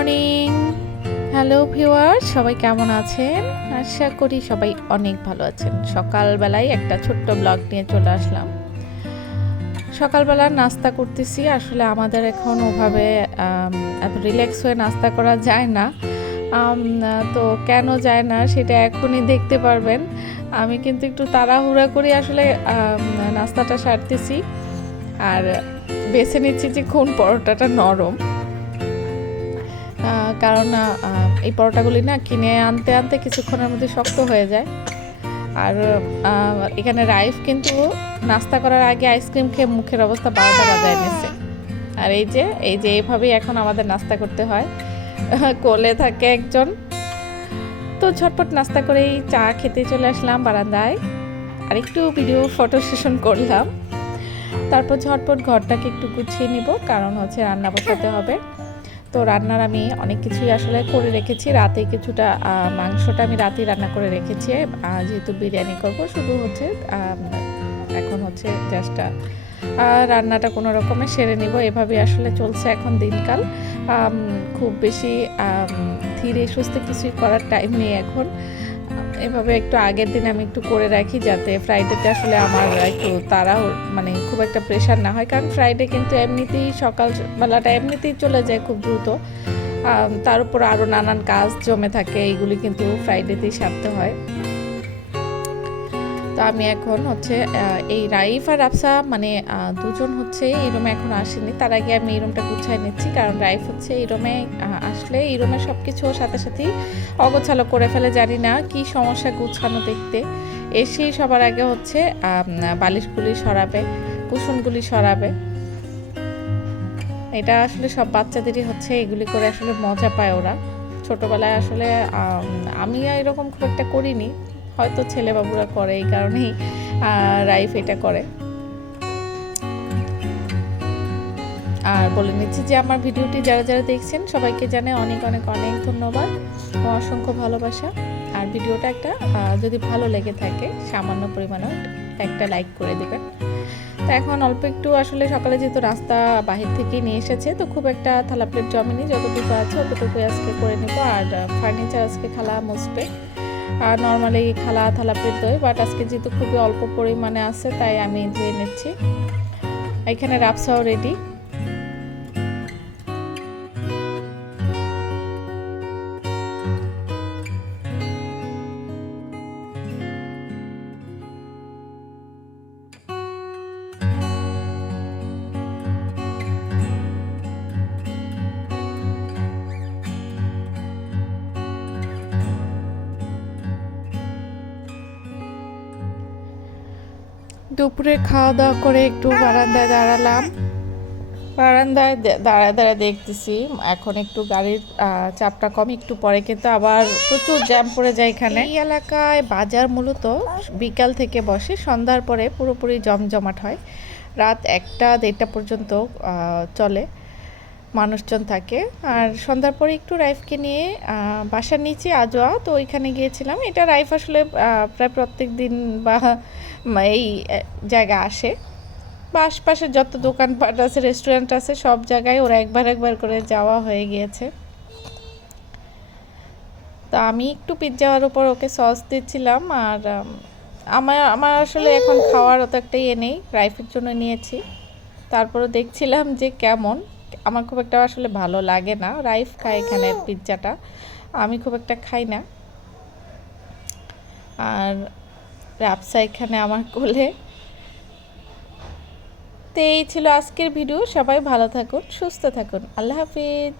Morning. Hello viewers, সবাই কেমন আছেন? আশা করি সবাই অনেক ভালো আছেন। সকালবেলায় একটা ছোট্ট ব্লগ নিয়ে চলে আসলাম। সকালবেলা নাস্তা করতেছি। আসলে আমাদের এখন ওভাবে এত রিল্যাক্স হয়ে নাস্তা করা যায় না। তো কেন যায় না সেটা এখনই দেখতে পারবেন। আমি কিন্তু একটু তাড়াহুড়া করে আসলে নাস্তাটা সারতেছি আর বেছে নিচ্ছি যে কোন পরোটাটা নরম। কারণ এই পরোটাগুলি না কিনে আনতে আনতে কিছুক্ষণের মধ্যে শক্ত হয়ে যায়। আর এখানে রাইফ কিন্তু নাস্তা করার আগে আইসক্রিম খেয়ে মুখের অবস্থা 12টা বাজায় নিচ্ছে। আর এই যে এইভাবেই এখন আমাদের নাস্তা করতে হয়। কোলে থাকে একজন। তো ঝটপট নাস্তা করেই চা খেতে চলে আসলাম বারান্দায়, আর একটু ভিডিও ফটো সেশন করলাম। তারপর ঝটপট ঘরটাকে একটু গুছিয়ে নিব, কারণ হচ্ছে রান্না বসাতে হবে। তো রান্নার আমি অনেক কিছুই আসলে করে রেখেছি। রাতে কিছুটা মাংসটা আমি রাতেই রান্না করে রেখেছি, যেহেতু বিরিয়ানি করব। শুধু হচ্ছে এখন হচ্ছে জাস্ট রান্নাটা কোনো রকমে সেরে নিব। এভাবে আসলে চলছে এখন দিনকাল। খুব বেশি ধীরে সুস্থে কিছুই করার টাইম নেই এখন। এভাবে একটু আগের দিন আমি একটু করে রাখি, যাতে ফ্রাইডেতে আসলে আমার একটু মানে খুব একটা প্রেশার না হয়। কারণ ফ্রাইডে কিন্তু এমনিতেই সকালবেলাটা এমনিতেই চলে যায় খুব দ্রুত। তার উপর আরও নানান কাজ জমে থাকে, এইগুলি কিন্তু ফ্রাইডেতেই সারতে হয়। তো আমি এখন হচ্ছে এই রাইফ আর আফসা মানে দুজন হচ্ছে এই রুমে এখন আসেনি। তার আগে আমি এই রুমটা গুছাই নিচ্ছি, কারণ রাইফ হচ্ছে এই রুমে আসলে এই রুমের সব কিছু সাথে সাথেই অগোছালো করে ফেলে। জানি না কি সমস্যা গুছানো দেখতে। এসেই সবার আগে হচ্ছে বালিশগুলি সরাবে, কুশনগুলি সরাবে। এটা আসলে সব বাচ্চাদেরই হচ্ছে এগুলি করে আসলে মজা পায় ওরা। ছোটোবেলায় আসলে আমি এরকম খুব একটা করিনি, হয়তো ছেলে বাবুরা করে, এই কারণেই রাইফ এটা করে। আর বলে নিচ্ছি যে আমার ভিডিওটি যারা যারা দেখছেন সবাইকে জানাই অনেক অনেক অনেক ধন্যবাদ, অসংখ্য ভালোবাসা। আর ভিডিওটা একটা যদি ভালো লেগে থাকে সামান্য পরিমাণেও একটা লাইক করে দেবেন। তো এখন অল্প একটু আসলে সকালে যেহেতু রাস্তা বাহির থেকে নিয়ে এসেছে, তো খুব একটা থালা প্লেট জমেনি, যতটুকু আছে অতটুকুই আজকে করে নেব। আর ফার্নিচার আজকে খালা মুছবে। আর নর্মালি খালা থালা প্লেট ধোয়, বাট আজকে যেহেতু খুবই অল্প পরিমাণে আছে তাই আমি ধুয়ে নিচ্ছি। এখানে রাপসাও রেডি। দুপুরে খাওয়া দাওয়া করে একটু বারান্দায় দাঁড়ালাম। বারান্দায় দাঁড়ায় দেখতেছি এখন একটু গাড়ির চাপটা কম, একটু পরে কিন্তু আবার প্রচুর জ্যাম পড়ে যায় এখানে। এই এলাকায় বাজার মূলত বিকাল থেকে বসে, সন্ধ্যার পরে পুরোপুরি জমজমাট হয়। রাত 1টা-1:30 পর্যন্ত চলে, মানুষজন থাকে। আর সন্ধ্যার পরে একটু রাইফকে নিয়ে বাসার নিচে আজোয়া, তো ওইখানে গিয়েছিলাম। এটা রাইফ আসলে প্রায় প্রত্যেক দিন বা এই জায়গায় আসে, বা আশপাশের যত দোকানপাট আছে, রেস্টুরেন্ট আছে, সব জায়গায় ওরা একবার করে যাওয়া হয়ে গিয়েছে। তো আমি একটু পিৎজার উপর ওকে সস দিচ্ছিলাম। আর আমার আসলে এখন খাওয়ার অত একটা ইয়ে নেই, রাইফের জন্য নিয়েছি। তারপরে দেখছিলাম যে কেমন, আমার খুব একটা আসলে ভালো লাগে না। রাইফ খায় এখানে পিৎজাটা, আমি খুব একটা খাই না। আর রাপসা এখানে আমার কোলে। তো এই ছিল আজকের ভিডিও। সবাই ভালো থাকুন, সুস্থ থাকুন। আল্লাহ হাফিজ।